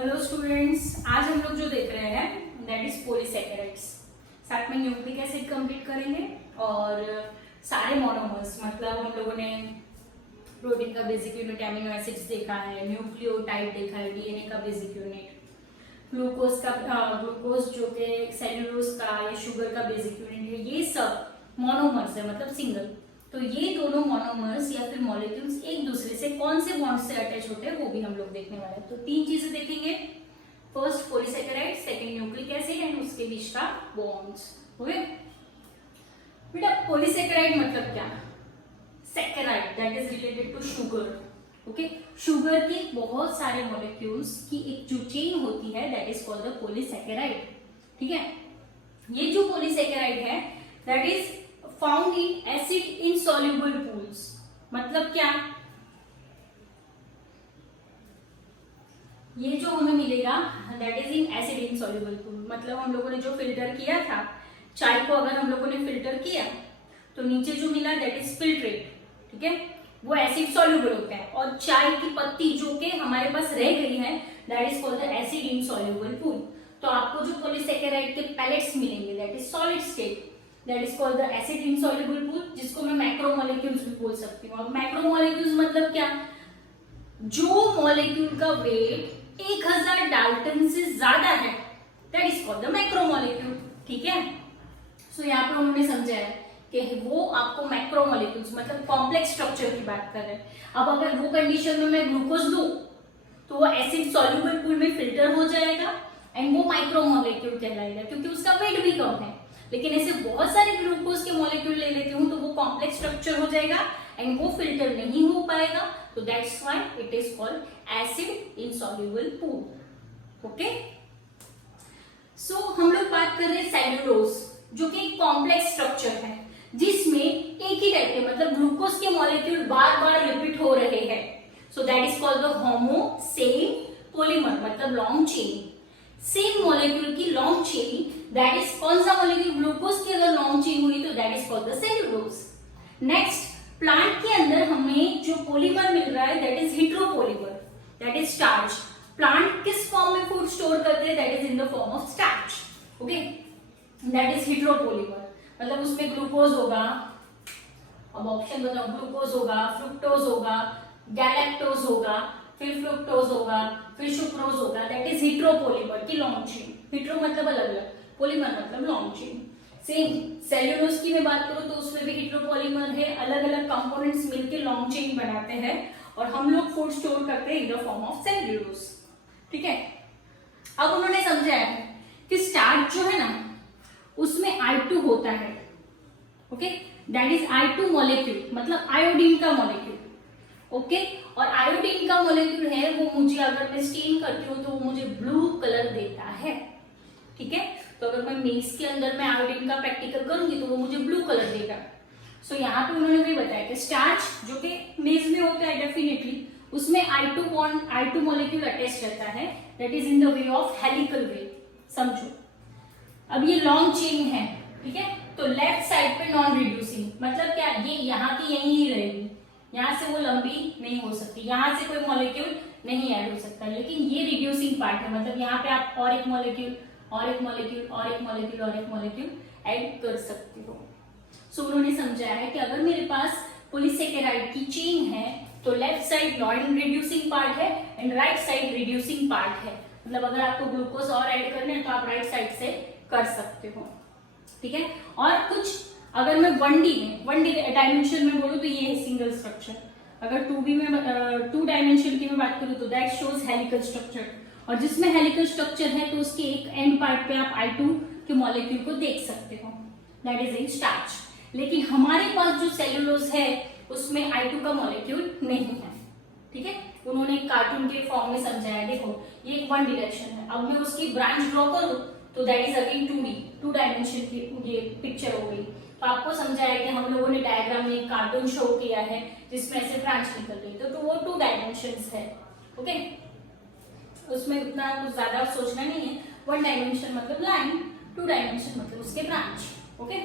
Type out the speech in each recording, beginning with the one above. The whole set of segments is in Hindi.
हेलो स्टूडेंट्स, आज हम लोग जो देख रहे हैं दैट इज पॉलीसैकेराइड्स। साथ में न्यूक्लिक एसिड कंप्लीट करेंगे और सारे मोनोमर्स, मतलब हम लोगों ने प्रोटीन का बेसिक यूनिट एमिनो एसिड्स देखा है, न्यूक्लियोटाइड देखा है, डीएनए का बेसिक यूनिट, ग्लूकोज जो कि सेल्यूलोज का या शुगर का बेसिक यूनिट है, ये सब मोनोमर्स है, मतलब सिंगल। तो ये दोनों मोनोमर्स या फिर मॉलिक्यूल्स एक दूसरे से कौन से बॉन्ड से अटैच होते हैं वो भी हम लोग देखने वाले हैं। तो तीन चीजें देखेंगे, first polysaccharide, second nucleic acid and उसके बीच का बॉन्ड्स। ओके बेटा, पॉलीसैकेराइड मतलब क्या? Saccharide that is related to sugar. Okay, sugar के बहुत सारे मॉलिक्यूल्स की एक जो चेन होती है that is called the polysaccharide. ठीक है, ये जो पॉलीसैकेराइड है that is found in acid insoluble pools. मतलब क्या? ये जो हमें मिलेगा that is in acid insoluble pool. मतलब हम लोगों ने जो फिल्टर किया था चाय को, अगर हम लोगों ने फिल्टर किया तो नीचे जो मिला दैट इज फिल्ट्रेट। ठीक है, वो एसिड सॉल्युबल होता है। और चाय की पत्ती जो कि हमारे पास रह गई है that is called the acid insoluble pool. तो आपको जो पॉलीसैकेराइड के पैलेट्स मिलेंगे that is solid state, that is called the acid insoluble pool, जिसको मैं मैक्रोमोलेक्यूल्स भी बोल सकती हूँ। अब मैक्रोमोलेक्यूल्स मतलब क्या? जो मॉलिक्यूल का वेट 1000 डाल्टन से ज्यादा है that is called the macromolecule. ठीक है, सो यहाँ पे उन्होंने समझाया कि वो आपको मैक्रोमोलेक्यूल्स मतलब कॉम्प्लेक्स स्ट्रक्चर की बात कर रहे हैं। अब अगर वो कंडीशन में मैं ग्लूकोज दूं तो वो एसिड सॉल्युबल पूल में फिल्टर हो जाएगा एंड वो माइक्रोमोलेक्यूल कहलाएगा क्योंकि उसका वेट भी कम है। लेकिन ऐसे बहुत सारे ग्लूकोज के मॉलिक्यूल ले लेती हूँ तो वो कॉम्प्लेक्स स्ट्रक्चर हो जाएगा एंड वो फिल्टर नहीं हो पाएगा, तो that's why it is called acid insoluble pool. Okay, so हम लोग बात कर रहे हैं सेल्यूलोज, जो कि एक कॉम्प्लेक्स स्ट्रक्चर है जिसमें एक ही टाइप के मतलब ग्लूकोज के मॉलिक्यूल बार बार रिपीट हो रहे हैं। So that is called the homo same polymer, मतलब लॉन्ग चेन। सेम मॉलिक्यूल की लॉन्ग चेन दैट इज कौन सा मॉलिक्यूल? ग्लूकोज की अगर लॉन्ग चेन हुई तो that is called the cellulose. Next, plant के अंदर हमें जो पॉलीमर मिल रहा है that is heteropolymer, that is starch. Plant किस फॉर्म में फूड स्टोर करते हैं? That is in the form of starch. Okay, that is heteropolymer, मतलब उसमें ग्लूकोज होगा, अब ऑप्शन बताओ, ग्लूकोज होगा, फ्रुक्टोज होगा, गैलेक्टोज होगा, फिर फ्रुक्टोज होगा, फिर सुक्रोज होगा, दैट इज हेटेरोपॉलीमर की लॉन्ग चेन। हेटेरो मतलब अलग अलग, पॉलीमर मतलब लॉन्ग चेन। सेम सेल्यूलोज की मैं बात करूं तो उसमें भी हेटेरोपॉलीमर है, अलग अलग कंपोनेंट्स मिलकर लॉन्ग चेन बनाते हैं और हम लोग फूड स्टोर करते हैं in the form of cellulose. ठीक है, अब उन्होंने समझाया कि स्टार्च जो है ना उसमें I2 होता है। Okay, that is I2 molecule, मतलब आयोडीन का मॉलिक्यूल। ओके, और आयोडीन का मॉलिक्यूल है वो मुझे, अगर मैं स्टेन करती हूँ तो वो मुझे ब्लू कलर देता है। ठीक है, तो अगर मैं मेज के अंदर में आयोडीन का प्रैक्टिकल करूंगी तो वो मुझे ब्लू कलर देगा। सो यहाँ पे उन्होंने भी बताया कि स्टार्च जो कि मेज में होता है डेफिनेटली उसमें I2 मॉलिक्यूल अटैच रहता है, that is in the way of helical way. समझो, अब ये लॉन्ग चेन है, ठीक है, तो लेफ्ट साइड पे नॉन रिड्यूसिंग मतलब क्या? ये यहाँ की यहीं ही रहेगी, यहाँ से वो लंबी नहीं हो सकती, यहाँ से कोई मॉलिक्यूल नहीं ऐड हो सकता। लेकिन ये रिड्यूसिंग पार्ट है, मतलब यहाँ पे आप और एक मॉलिक्यूल और एक मॉलिक्यूल और एक मॉलिक्यूल और एक मॉलिक्यूल ऐड कर सकते हो। सो उन्होंने समझाया है कि अगर मेरे पास पॉलीसैकेराइड की चेन है तो left side non reducing part है and right side reducing part है। मतलब अगर आपको ग्लूकोज और ऐड करने हैं तो आप राइट साइड से कर सकते हो। ठीक है, और कुछ अगर मैं 1D डायमेंशन में बोलूं तो ये है सिंगल स्ट्रक्चर। अगर 2D में 2 डायमेंशन की मैं बात करूं तो दैट शोज हेलिकल स्ट्रक्चर, और जिसमें हेलिकल स्ट्रक्चर है तो उसके एक एंड पार्ट पे आप I2 के मॉलिक्यूल को देख सकते हो, दैट इज इन स्टार्च। लेकिन हमारे पास जो सेल्यूलोज है उसमें I2 का मॉलिक्यूल नहीं है। ठीक है, उन्होंने एक कार्टून के फॉर्म में समझाया। देखो, ये एक 1 डायरेक्शन है, अब मैं उसकी ब्रांच ड्रॉ करूं तो दैट इज अगेन 2 डायमेंशन की ये पिक्चर हो गई। तो आपको समझाया कि हम लोगों ने डायग्राम में एक कार्टून शो किया है जिसमें ऐसे ब्रांच निकल रही है, तो वो 2 डायमेंशंस है। ओके, उसमें उतना कुछ ज्यादा सोचना नहीं है। 1 डायमेंशन मतलब लाइन, 2 डायमेंशन मतलब उसके ब्रांच। ओके,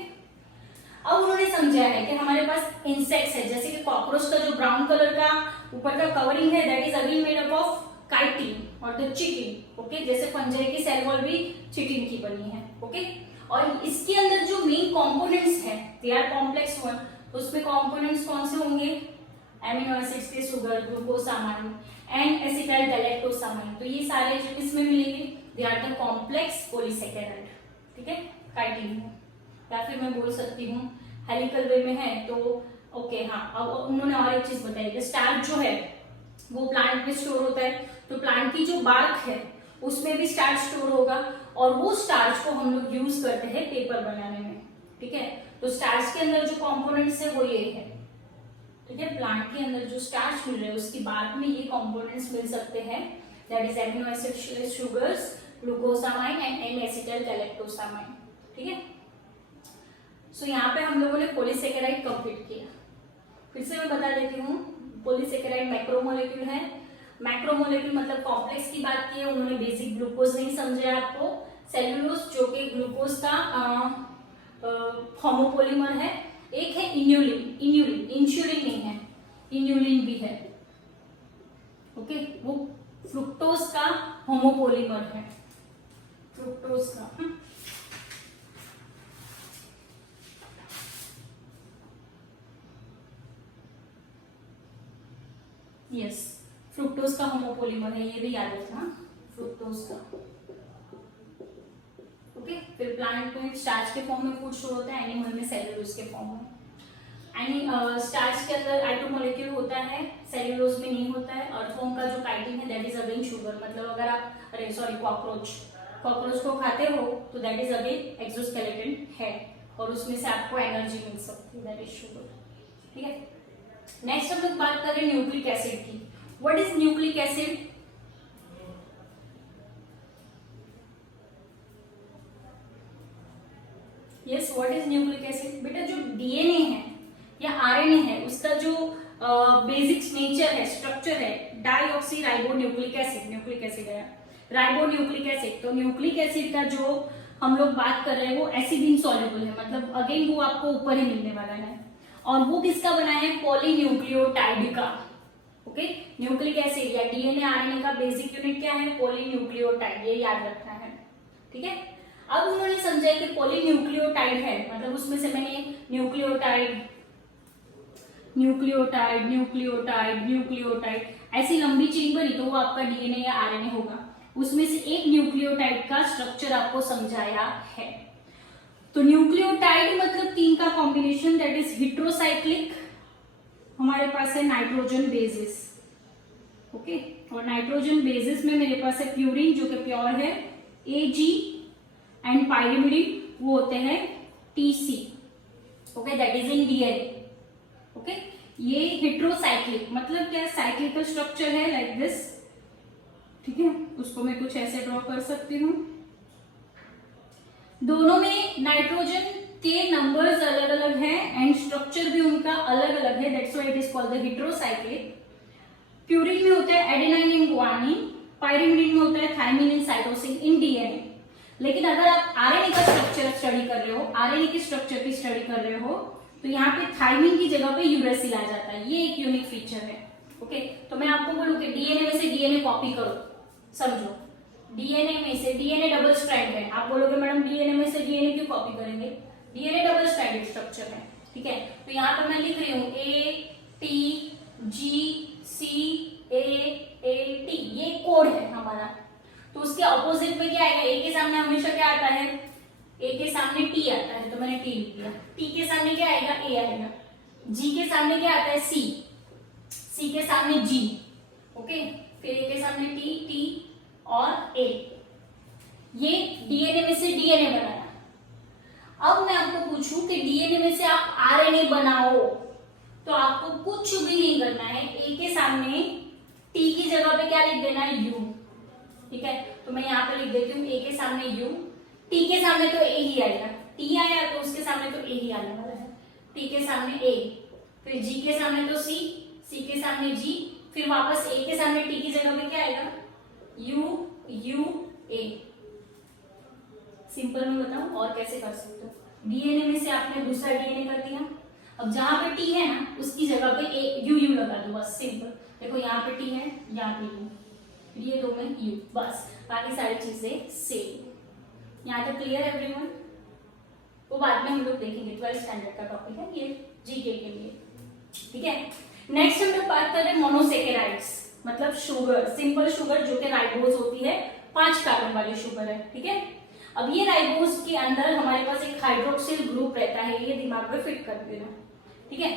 अब उन्होंने समझाया है कि हमारे पास इंसेक्ट्स है, जैसे कि कॉकरोच का जो ब्राउन कलर का ऊपर का कवरिंग है that is again made up of chitin और द चिटिन। ओके, जैसे फंजाई की सेल वॉल भी चिटिन की बनी है। ओके, और इसके अंदर जो मेन कंपोनेंट्स है दे आर कॉम्प्लेक्स वन। तो उसमें कंपोनेंट्स कौन से होंगे? एमिनो एसिड्स के sugar, glucosamine and acetyl galactosamine. तो ये सारे जो इसमें मिलेंगे they are the complex polysaccharide. ठीक है, काइटिन है, या फिर मैं बोल सकती हूँ हेलिकल वे में है तो ओके। हाँ, अब उन्होंने और एक चीज बताई कि स्टार्च जो है वो प्लांट में स्टोर होता है, तो प्लांट की जो बार्क है उसमें भी स्टार्च स्टोर होगा, और वो स्टार्च को हम लोग यूज करते हैं पेपर बनाने में। ठीक है, तो स्टार्च के अंदर जो कंपोनेंट्स है वो ये है। ठीक है, प्लांट के अंदर जो स्टार्च मिल रहा है उसकी बार्क में ये कंपोनेंट्स मिल सकते हैं, that is amino acid sugars, glucosamine and acetyl galactosamine. ठीक है, सो यहाँ पे हम लोगों ने पॉलीसेकेराइड कंप्लीट किया। फिर से मैं बता देती हूँ, पॉलीसेकेराइड मैक्रोमोलेक्यूल है। मैक्रोमोलेक्यूल मतलब कॉम्प्लेक्स की बात की है उन्होंने, बेसिक ग्लूकोज नहीं समझे आपको। सेल्यूलोज जो कि ग्लूकोज का होमोपोलीमर है। एक है इन्यूलिन, इंसुलिन नहीं है, इन्यूलिन भी है। ओके, वो फ्रुक्टोज का होमोपोलीमर है, फ्रुक्टोज का। यस, फ्रुक्टोज का होमोपोलीमर है, ये भी याद रखना, फ्रुक्टोज का। ओके, फिर प्लांट में स्टार्च के फॉर्म में फूड स्टोर होता है, एनिमल में सेल्यूलोज के फॉर्म में। स्टार्च के अंदर आइटोमोलेक्यूल होता है, सेल्यूलोज में नहीं होता है। अर्थवर्म का जो काइटिन है दैट इज अगेन शुगर, मतलब अगर आप कॉकरोच को खाते हो तो दैट इज अगेन एक्सोस्केलेटन है, और उसमें से आपको एनर्जी मिल सकती है, दैट इज शुगर। ठीक है, नेक्स्ट हम लोग बात कर रहे हैं न्यूक्लिक एसिड की। What is nucleic acid? Yes, what is nucleic acid? बेटा जो डीएनए है या आरएनए है उसका जो बेसिक नेचर है, स्ट्रक्चर है, deoxy ribonucleic acid, nucleic acid है राइबोन्यूक्लिक एसिड। तो न्यूक्लिक एसिड का जो हम लोग बात कर रहे हैं वो एसिड इनसॉल्युबल है, मतलब अगेन वो आपको ऊपर ही मिलने वाला है। और वो किसका बना है? पॉलीन्यूक्लियोटाइड का। ओके, न्यूक्लिक एसिड या डीएनए आरएनए का बेसिक यूनिट क्या है? पॉलीन्यूक्लियोटाइड, ये याद रखना है। ठीक है, अब उन्होंने समझा कि पॉलीन्यूक्लियोटाइड है, मतलब उसमें से मैंने न्यूक्लियोटाइड न्यूक्लियोटाइड न्यूक्लियोटाइड न्यूक्लियोटाइड ऐसी लंबी चेन बनी, तो वो आपका डीएनए या आरएनए होगा। उसमें से एक न्यूक्लियोटाइड का स्ट्रक्चर आपको समझाया है। तो न्यूक्लियोटाइड मतलब 3 का कॉम्बिनेशन, दैट इज हेटेरोसाइक्लिक। हमारे पास है नाइट्रोजन बेसिस। ओके, और नाइट्रोजन बेसिस में मेरे पास है प्यूरिन जो कि प्योर है, Ag, एंड पाइरिमिडिन वो होते हैं Tc। Okay, that is in DNA. Okay, ये हेटेरोसाइक्लिक मतलब क्या? साइक्लिकल स्ट्रक्चर है लाइक दिस। ठीक है, उसको मैं कुछ ऐसे ड्रॉ कर सकती हूँ। दोनों में नाइट्रोजन के नंबर्स अलग अलग हैं एंड स्ट्रक्चर भी उनका अलग अलग है, that's why it is called the heterocyclic. Purine में होता है एडेनाइन एंड ग्वानिन, पाइरिमिडिन में होता है thymine and cytosine in DNA. लेकिन अगर आप आरएनए का स्ट्रक्चर स्टडी कर रहे हो, आरएनए के स्ट्रक्चर की स्टडी कर रहे हो, तो यहाँ पे थायमिन की जगह पे यूरेसिल आ जाता है। ये एक यूनिक फीचर है। ओके, तो मैं आपको बोलूं कि डीएनए में से डीएनए कॉपी करो, समझो डीएनए में से डीएनए डबल स्ट्रैंड है। आप बोलोगे मैडम डीएनए में से डीएनए क्यों कॉपी करेंगे? डीएनए डबल स्ट्रैंडेड स्ट्रक्चर है। ठीक है, तो यहाँ पर मैं लिख रही हूँ ATGCAAT, ये कोड है हमारा। तो उसके ऑपोजिट में क्या आएगा? ए के सामने हमेशा क्या आता है? ए के सामने टी आता है, तो मैंने टी लिख दिया। टी के सामने क्या आएगा? ए आएगा। जी के सामने क्या आता है? सी। सी के सामने जी। ओके, फिर ए के सामने टी, टी और ए। ये डीएनए में से डीएनए बनाया। अब मैं आपको पूछूं कि डीएनए में से आप आरएनए बनाओ, तो आपको कुछ भी नहीं करना है। ए के सामने टी की जगह पे क्या लिख देना है? यू। ठीक है, तो मैं यहाँ पे लिख देती हूँ ए के सामने यू, टी के सामने तो ए ही आएगा, टी आया तो उसके सामने तो ए ही आने वाला है। टी के सामने ए, फिर जी के सामने तो सी, सी के सामने जी, फिर वापस ए के सामने टी की जगह पे क्या आएगा? You U A. सिंपल में बताऊं और कैसे कर सकते हो? डीएनए में से आपने दूसरा डीएनए कर दिया, अब जहां पे टी है ना उसकी जगह पे ए यू यू लगा दो, बस सिंपल। देखो यहाँ पे टी है, यहाँ पे यू, फिर ये 2 में U, बस बाकी सारी चीजें सेम। यहाँ तक क्लियर एवरीवन? वो बाद में हम लोग देखेंगे, 12th स्टैंडर्ड का टॉपिक है ये, जीके के लिए, ठीक है। नेक्स्ट हम लोग बात कर रहे हैं मोनोसेकेराइड्स, मतलब शुगर, सिंपल शुगर जो कि राइबोज होती है, 5 कार्बन वाली शुगर है, ठीक है। अब ये राइबोज के अंदर हमारे पास एक हाइड्रोक्सिल ग्रुप रहता है, ये दिमाग में फिट कर देना, ठीक है,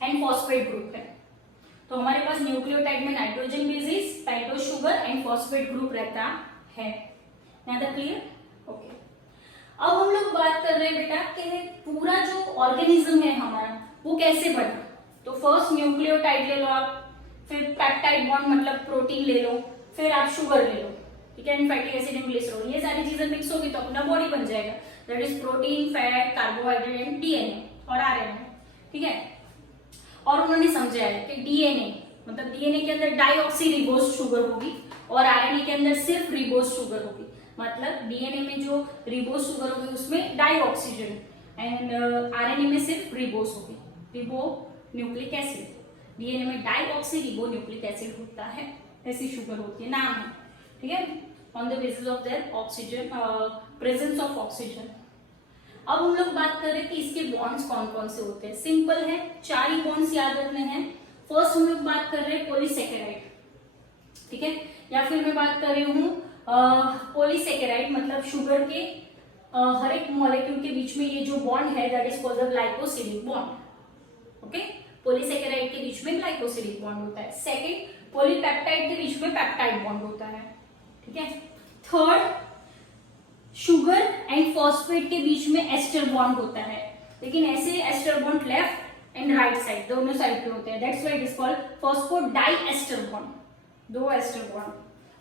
एंड फॉस्फेट ग्रुप है। तो हमारे पास न्यूक्लियोटाइड में nitrogen bases, pentose sugar and phosphate group रहता है। यहाँ तक क्लियर? ओके। अब हम लोग बात कर रहे हैं बेटा कि पूरा जो ऑर्गेनिज्म है हमारा वो कैसे बना। तो फर्स्ट न्यूक्लियोटाइड ले लो आप, फिर पेप्टाइड बॉन्ड मतलब प्रोटीन ले लो, फिर आप शुगर ले लो, ठीक है, and fatty acid and glycerol, ये सारी चीजें मिक्स होगी तो अपना बॉडी बन जाएगा, that is protein, fat, carbohydrate and DNA और आरएनए, ठीक है। और उन्होंने समझाया है कि डीएनए मतलब डीएनए के अंदर डाइऑक्सी रिबोज शुगर होगी और आरएनए के अंदर सिर्फ रिबोज शुगर होगी, मतलब डीएनए में जो रिबोज शुगर होगी उसमें डाइऑक्सीजन एंड आरएनए में सिर्फ रिबोज होगी, रिबो न्यूक्लिक एसिड। डीएनए में डाइऑक्सी रिबो न्यूक्लिक एसिड होता है, ऐसी शुगर होती है, नाम है, ठीक है, on the basis of their oxygen, presence of oxygen. अब हम लोग बात कर रहे हैं कि इसके बॉन्ड्स कौन कौन से होते हैं। सिंपल है, 4 ही बॉन्ड्स याद रखने हैं। फर्स्ट हम लोग बात कर रहे हैं पॉलीसेकेराइड, ठीक है, या फिर मैं बात कर रही हूँ पॉलीसेकेराइड मतलब शुगर के हर एक मॉलिक्यूल के बीच में ये जो बॉन्ड है that is called the glycosidic bond, okay. Polysaccharide के बीच में ग्लाइकोसिलिक बॉन्ड होता है। सेकंड, पॉलीपेप्टाइड के बीच में पेप्टाइड बॉन्ड होता है, ठीक है। थर्ड, शुगर एंड फॉस्फेट के बीच में एस्टर बॉन्ड होता है, लेकिन ऐसे ester bond left and right side, दोनों साइड पे होते हैं, that's why it is called phosphodiester bond, 2 ester bond,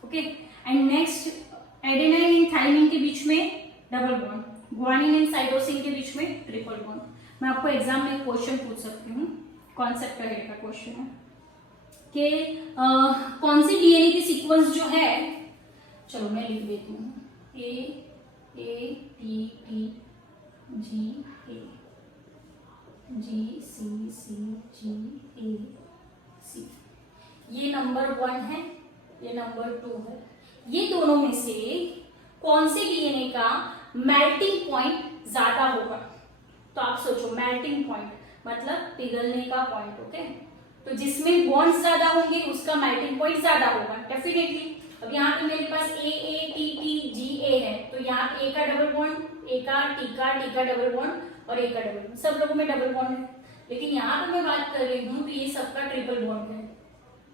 okay. And next, adenine and thymine के बीच में double bond, guanine and cytosine के बीच में ट्रिपल बॉन्ड। मैं आपको एग्जाम में क्वेश्चन पूछ सकती हूँ, कॉन्सेप्ट का क्वेश्चन है कि कौन सी डीएनए की सीक्वेंस जो है, चलो मैं लिख देती हूँ, ए टी टी जी ए जी सी सी जी ए सी, ये नंबर 1 है, ये नंबर 2 है। ये दोनों में से कौन से डीएनए का मेल्टिंग पॉइंट ज्यादा होगा? तो आप सोचो, मेल्टिंग पॉइंट मतलब पिघलने का पॉइंट, ओके। तो जिसमें बॉन्ड्स ज्यादा होंगे उसका मेल्टिंग पॉइंट ज्यादा होगा डेफिनेटली। अब यहाँ पे मेरे पास ए टी टी जी ए है, तो यहाँ ए का डबल बॉन्ड, ए का टी का डबल बॉन्ड और ए का डबल बॉन्ड, सब लोगों में डबल बॉन्ड है। लेकिन यहाँ पे मैं बात कर रही हूँ तो ये सबका ट्रिपल बॉन्ड है,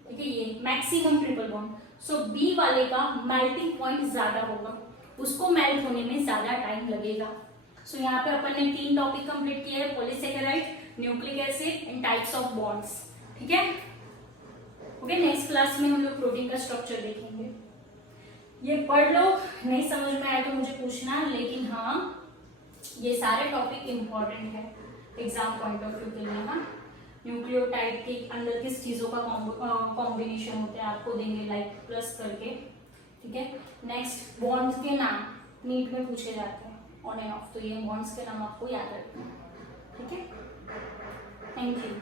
ठीक है, ये मैक्सिमम ट्रिपल बॉन्ड। सो बी वाले का मेल्टिंग पॉइंट ज्यादा होगा, उसको मेल्ट होने में ज्यादा टाइम लगेगा। सो यहाँ पे अपन ने 3 टॉपिक कंप्लीट किया है, polysaccharide, nucleic acid and types of bonds, ठीक है। ओके, नेक्स्ट क्लास में हम लोग प्रोटीन का स्ट्रक्चर देखेंगे। ये पढ़ लो, नहीं समझ में आया तो मुझे पूछना, लेकिन हाँ ये सारे टॉपिक इंपॉर्टेंट है एग्जाम पॉइंट ऑफ व्यू के लिए। हाँ, न्यूक्लियोटाइड के अंदर किस चीजों का कॉम्बिनेशन होता है आपको देंगे, लाइक प्लस करके, ठीक है। नेक्स्ट, बॉन्ड्स के नाम नीट में पूछे जाते हैं ऑन एंड ऑफ, तो ये बॉन्ड्स के नाम आपको याद रखना है, ठीक है। Thank you.